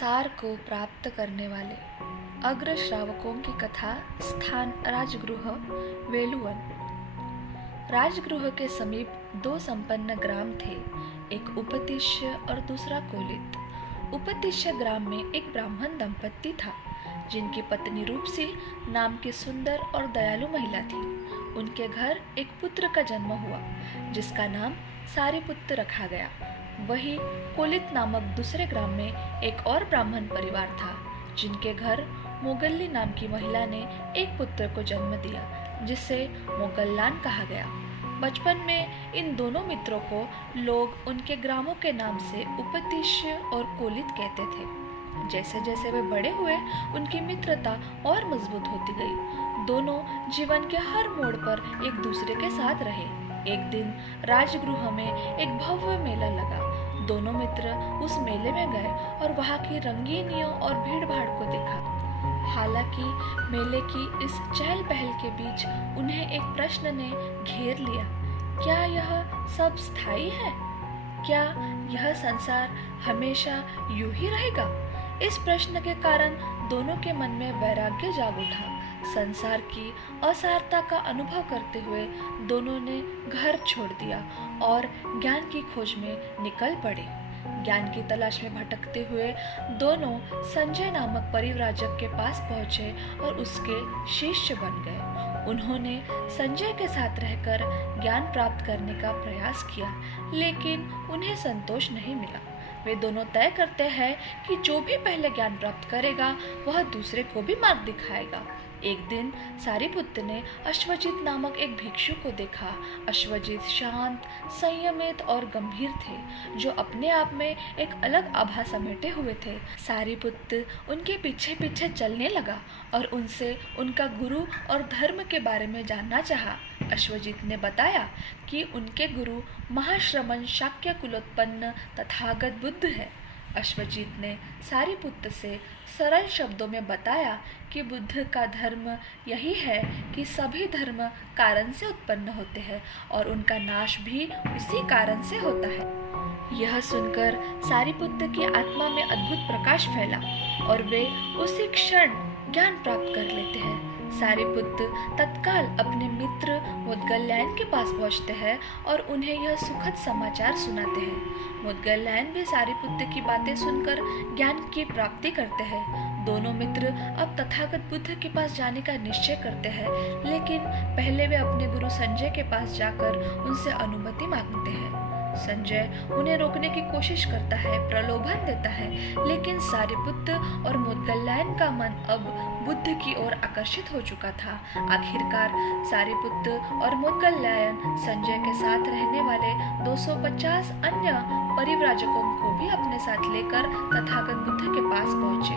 सार को प्राप्त करने वाले अग्र श्रावकों की कथा। स्थान राजगृह वेलुवन। राजगृह के समीप दो संपन्न ग्राम थे, एक उपतिष्य और दूसरा कोलित। उपतिष्य ग्राम में एक ब्राह्मण दंपत्ति था, जिनकी पत्नी रूपसी नाम की सुंदर और दयालु महिला थी। उनके घर एक पुत्र का जन्म हुआ, जिसका नाम सारीपुत्र रखा गया। वही कोलित नामक दूसरे ग्राम में एक और ब्राह्मण परिवार था, जिनके घर मोगल्ली नाम की महिला ने एक पुत्र को जन्म दिया, जिसे मोगल्लान कहा गया। बचपन में इन दोनों मित्रों को लोग उनके ग्रामों के नाम से उपतिष्य और कोलित कहते थे। जैसे जैसे वे बड़े हुए, उनकी मित्रता और मजबूत होती गई। दोनों जीवन के हर मोड़ पर एक दूसरे के साथ रहे। एक दिन राजगृह में एक भव्य मेला लगा। दोनों मित्र उस मेले में गए और वहां की रंगीनियों और भीड़ भाड़ को देखा। हालांकि मेले की इस चहल पहल के बीच उन्हें एक प्रश्न ने घेर लिया। क्या यह सब स्थायी है? क्या यह संसार हमेशा यूं ही रहेगा? इस प्रश्न के कारण दोनों के मन में वैराग्य जाग उठा। संसार की असारता का अनुभव करते हुए दोनों ने घर छोड़ दिया और ज्ञान की खोज में निकल पड़े। ज्ञान की तलाश में भटकते हुए दोनों संजय नामक परिव्राजक के पास पहुंचे और उसके शिष्य बन गए। उन्होंने संजय के साथ रहकर ज्ञान प्राप्त करने का प्रयास किया, लेकिन उन्हें संतोष नहीं मिला। वे दोनों तय करते हैं कि जो भी पहले ज्ञान प्राप्त करेगा, वह दूसरे को भी मार्ग दिखाएगा। एक दिन सारीपुत्र ने अश्वजित नामक एक भिक्षु को देखा। अश्वजित शांत, संयमित और गंभीर थे, जो अपने आप में एक अलग आभा समेटे हुए थे। सारीपुत्र उनके पीछे पीछे चलने लगा और उनसे उनका गुरु और धर्म के बारे में जानना चाहा। अश्वजित ने बताया कि उनके गुरु महाश्रमण शाक्य कुलोत्पन्न तथागत बुद्ध है। अश्वजित ने सारीपुत्र से सरल शब्दों में बताया कि बुद्ध का धर्म यही है कि सभी धर्म कारण से उत्पन्न होते हैं और उनका नाश भी उसी कारण से होता है। यह सुनकर सारीपुत्र की आत्मा में अद्भुत प्रकाश फैला और वे उसी क्षण ज्ञान प्राप्त कर लेते हैं। सारीपुत्र तत्काल अपने मित्र मोदगल्यायन के पास पहुंचते हैं और उन्हें यह सुखद समाचार सुनाते हैं। मोदगल्यायन भी सारीपुत्र की बातें सुनकर ज्ञान की प्राप्ति करते हैं। दोनों मित्र अब तथागत बुद्ध के पास जाने का निश्चय करते हैं, लेकिन पहले वे अपने गुरु संजय के पास जाकर उनसे अनुमति मांगते हैं। संजय उन्हें रोकने की कोशिश करता है, प्रलोभन देता है, लेकिन सारीपुत्र और मोदगल्यायन का मन अब बुद्ध की ओर आकर्षित हो चुका था। आखिरकार सारीपुत्र और मोदगल्यायन संजय के साथ रहने वाले 250 अन्य परिव्राजकों को भी अपने साथ लेकर तथागत बुद्ध के पास पहुंचे।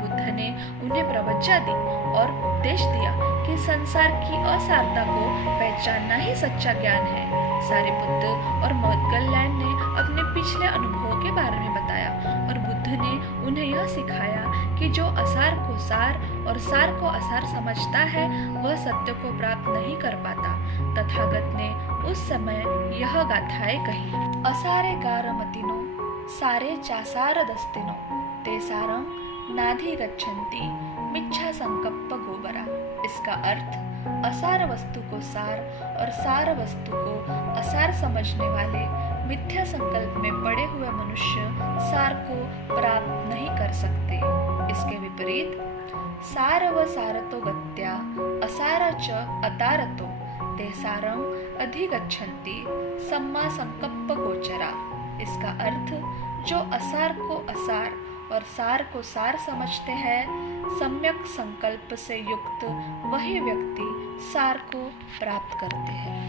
बुद्ध ने उन्हें प्रवज्ञा दी और उपदेश दिया कि संसार की असारता को पहचानना ही सच्चा ज्ञान है। सारीपुत्र और मोदगल्यायन ने अपने पिछले अनुभवों के बारे में बताया और बुद्ध ने उन्हें यह सिखाया कि जो असार को सार और सार को असार समझता है, वह सत्य को प्राप्त नहीं कर पाता। तथागत ने उस समय यह गाथाएं कही। असारे गारमतिनो सारे चासार दस्तिनो ते सारं नाधि गच्छन्ति मिच्छा संकप्प गोबरा। इसका अर्थ असार वस्तु को सार और सार वस्तु को असार समझने वाले मिथ्या संकल्प में पड़े हुए मनुष्य सार को प्राप्त नहीं कर सकते। इसके विपरीत सार व सारतो गत्या असार च अतारतो ते सारं अधिगच्छन्ति सम्मा संकप्प गोचरा। इसका अर्थ जो असार को असार और सार को सार समझते हैं, सम्यक संकल्प से युक्त वही व्यक्ति सार को प्राप्त करते हैं।